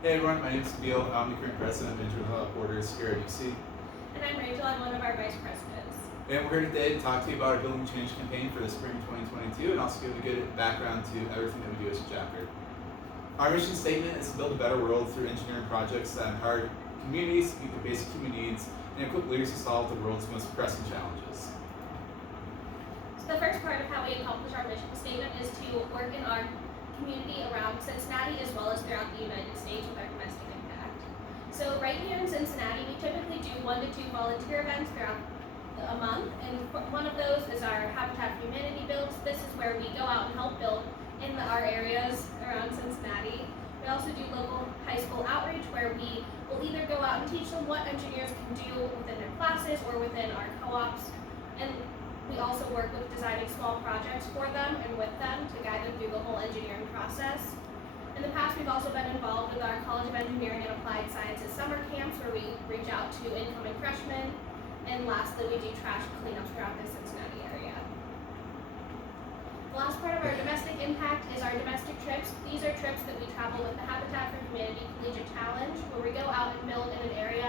Hey everyone, my name is Neil. I'm the current president of Internal Borders here at UC. And I'm Rachel, I'm one of our vice presidents. And we're here today to talk to you about our Building Change campaign for the spring 2022 and also give a good background to everything that we do as a chapter. Our mission statement is to build a better world through engineering projects that empower communities to meet their basic human needs and equip leaders to solve the world's most pressing challenges. So the first part of how we accomplish our mission statement is to work in our community around Cincinnati as well as throughout the United States with our domestic impact. So right here in Cincinnati, we typically do 1 to 2 volunteer events throughout a month, and one of those is our Habitat for Humanity builds. This is where we go out and help build in our areas around Cincinnati. We also do local high school outreach where we will either go out and teach them what engineers can do within their classes or within our co-ops, and we also work with designing small projects for them and with them to guide them through the whole engineering process. In the past, we've also been involved with our College of Engineering and Applied Sciences summer camps where we reach out to incoming freshmen. And lastly, we do trash cleanups throughout the Cincinnati area. The last part of our domestic impact is our domestic trips. These are trips that we travel with the Habitat for Humanity Collegiate Challenge, where we go out and build in an area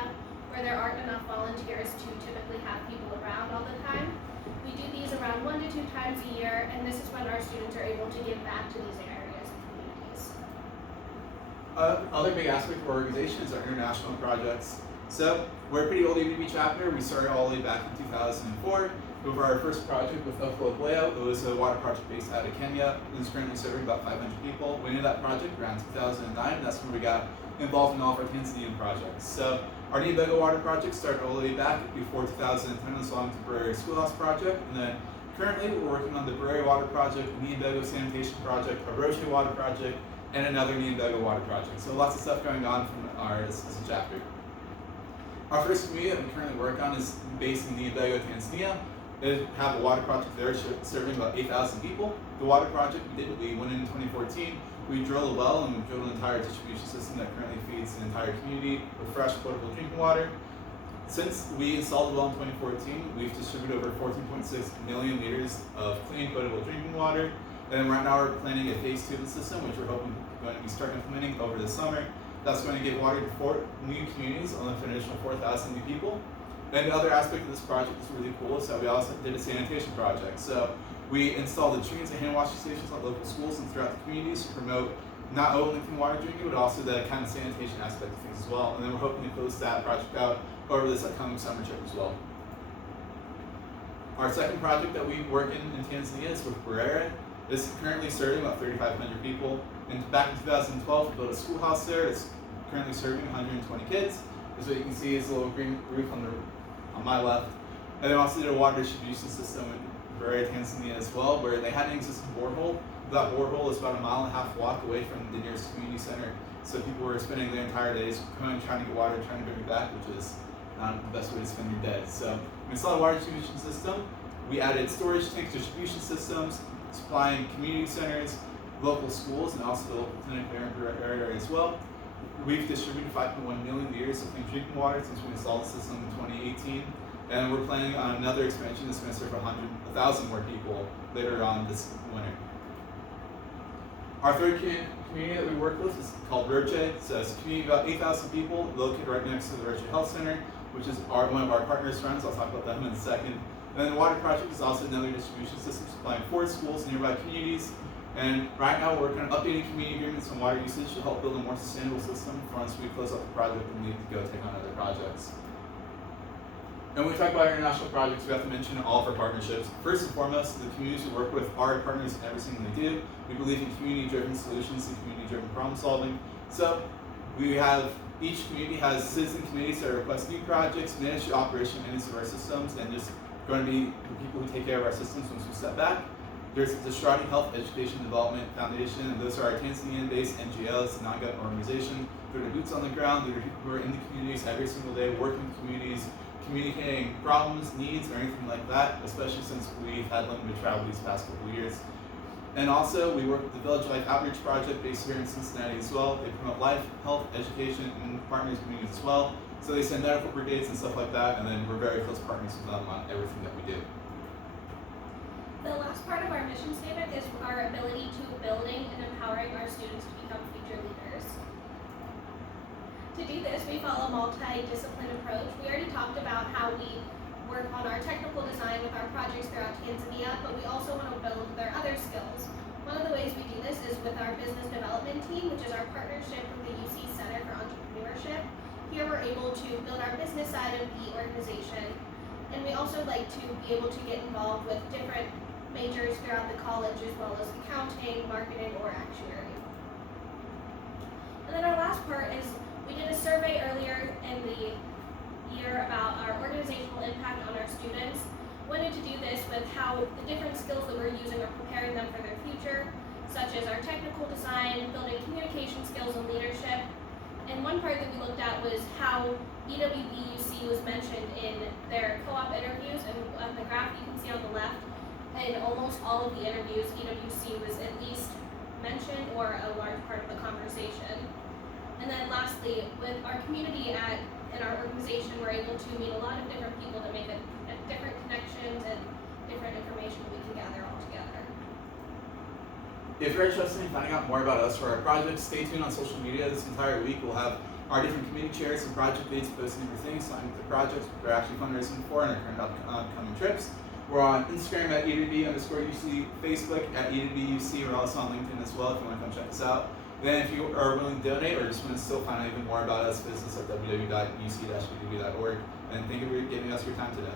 where there aren't enough volunteers to typically have people around all the time. We do these around 1 to 2 times a year, and this is when our students are able to give back to these areas and communities. Other big aspect of our organization is our international projects. So we're a pretty old EWB chapter. We started all the way back in 2004. Over our first project with Buffalo Layout, it was a water project based out of Kenya. It is currently serving about 500 people. We ended that project around 2009. That's when we got involved in all of our Tanzanian projects. So our Niabego water project started all the way back before 2010 as long as the Beraria Schoolhouse project. And then currently we're working on the Beraria water project, the Niabego sanitation project, a Roche water project, and another Niabego water project. So lots of stuff going on from ours as a chapter. Our first community that we currently work on is based in Niabego, Tanzania. They have a water project there serving about 8,000 people. The water project we went in 2014. We drilled a well and we drilled an entire distribution system that currently feeds the entire community with fresh, potable drinking water. Since we installed the well in 2014, we've distributed over 14.6 million liters of clean, potable drinking water. And right now we're planning a phase 2 of the system, which we're hoping going to be start implementing over the summer. That's going to give water to 4 new communities, only for an additional 4,000 new people. And the other aspect of this project is really cool is that we also did a sanitation project. So we installed latrines and hand washing stations at local schools and throughout the communities to promote not only clean water drinking, but also the kind of sanitation aspect of things as well. And then we're hoping to close that project out over this upcoming summer trip as well. Our second project that we work in Tanzania is with Beraria. This is currently serving about 3,500 people. And back in 2012, we built a schoolhouse there. It's currently serving 120 kids. This what you can see is a little green roof on my left. And they also did a water distribution system in Beraria, Tanzania as well, where they had an existing borehole. That borehole is about a 1.5 mile walk away from the nearest community center. So people were spending their entire days going, trying to get water, trying to bring it back, which is not the best way to spend your day. So we installed a water distribution system. We added storage tanks, distribution systems, supplying community centers, local schools, and also the local clinic area as well. We've distributed 5.1 million liters of clean drinking water since we installed the system in 2018, and we're planning on another expansion that's going to serve 1,000 more people later on this winter. Our third community that we work with is called Roche. So it's a community of about 8,000 people located right next to the Roche Health Center, which is one of our partners' friends. I'll talk about them in a second. And then the water project is also another distribution system supplying 4 schools in nearby communities. And right now we're kind of updating community agreements on water usage to help build a more sustainable system for once we close out the project and we need to go take on other projects. And when we talk about our international projects, we have to mention all of our partnerships. First and foremost, the communities we work with are our partners in everything we do. We believe in community-driven solutions and community-driven problem solving. So we have, each community has citizen committees that request new projects, manage the operation and maintenance of our systems, and just going to be the people who take care of our systems once we step back. There's the Strati Health Education Development Foundation, and those are our Tanzanian-based NGOs, non-government organization. They're the boots on the ground. They're the people who are in the communities every single day, working with communities, communicating problems, needs, or anything like that, especially since we've had limited travel these past couple of years. And also, we work with the Village Life Outreach Project based here in Cincinnati as well. They promote life, health, education, and partners communities as well. So they send medical brigades and stuff like that, and then we're very close partners with them on everything that we do. The last part of our mission statement is our ability to building and empowering our students to become future leaders. To do this, we follow a multi-discipline approach. We already talked about how we work on our technical design with our projects throughout Tanzania, but we also want to build their other skills. One of the ways we do this is with our business development team, which is our partnership with the UC Center for Entrepreneurship. Here we're able to build our business side of the organization, and we also like to be able to get involved with different majors throughout the college, as well as accounting, marketing, or actuary. And then our last part is we did a survey earlier in the year about our organizational impact on our students. Wanted to do this with how the different skills that we're using are preparing them for their future, such as our technical design, building communication skills, and leadership. And one part that we looked at was how EWB-UC was mentioned in their co-op interviews, and on the graph you can see on the left, in almost all of the interviews, EWC was at least mentioned or a large part of the conversation. And then lastly, with our community in our organization, we're able to meet a lot of different people that make different connections and different information that we can gather all together. If you're interested in finding out more about us or our projects, stay tuned on social media this entire week. We'll have our different community chairs and project leads posting everything, signing up the projects we're actually fundraising for and our current upcoming trips. We're on Instagram at EWB_UC, Facebook at EWB-UC. We're also on LinkedIn as well if you want to come check us out. Then if you are willing to donate or just want to still find out even more about us, visit us at www.uc-edb.org. And thank you for giving us your time today.